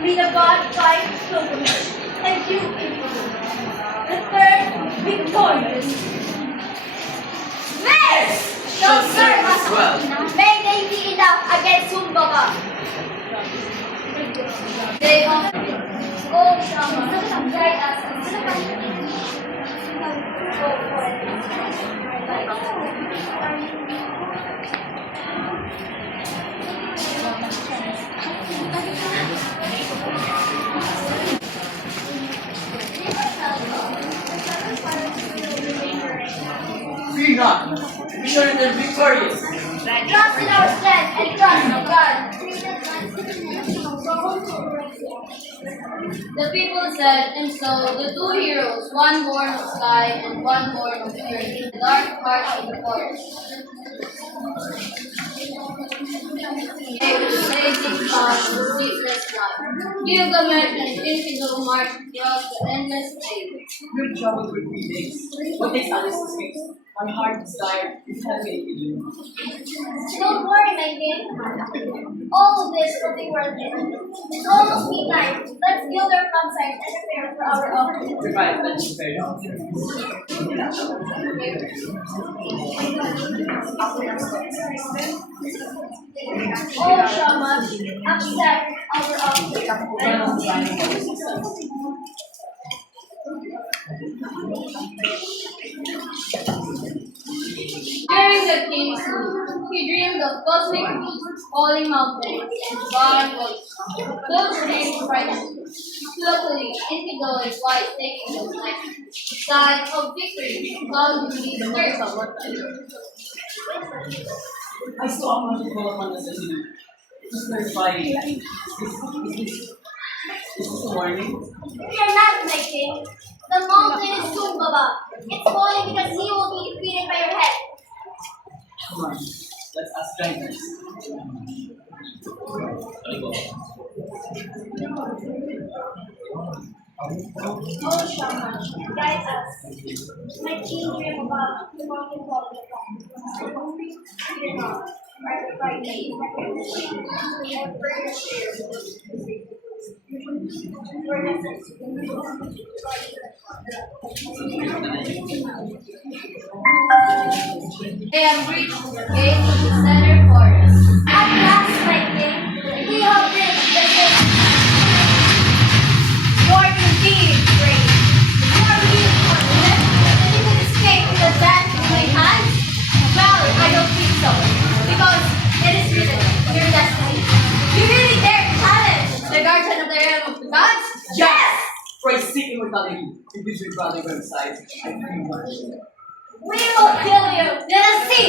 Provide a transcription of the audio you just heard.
May the God fight pilgrimage, and you individual. The third, victorious. This shall serve us well. May they be enough against Humbaba. They of all shall guide us. Fear not, be sure that they're victorious. Trust in our strength and trust in God. The people said, and so the two heroes, one born of sky and one born of earth, in the dark heart of the forest. They were blazing past the sleepless night. Gilgamesh and Enkidu marched across the endless plain. We've traveled for 3 days. What takes others to speak? My heart is tired. It's heavy to do. Don't worry, my king. All of this will be worth it. It's almost midnight. Let's build our campsite and prepare for our offering. You're right, let's prepare. All shamans accept our offering. During the king's sleep, he dreamed of cosmic beasts, falling mountains, and barren woods. Those dreams frightened him. Luckily, Enkidu is wise taking the next sign of victory, found to be the miracle. I saw a magic ball upon the city. Just verifying. Is this a warning? Fear not, my king. The mountain is Humbaba. It's falling because he will be defeated by your head. Come on, let's ask guidance. Oh, shaman, guide us. My king dream about the mountain falling upon. Fear not. Right, They have reached the gate of the center forest. At last, my king, we have reached the gate. You are indeed great. You are beautiful. And you can escape with a dance in my hands? Well, I don't think so. Because it is written, your destiny. You really dare challenge the guardian of the realm of the gods? Yes! For I seek immortality, and with your brother by my side, I pray much. We will kill you. Let us see.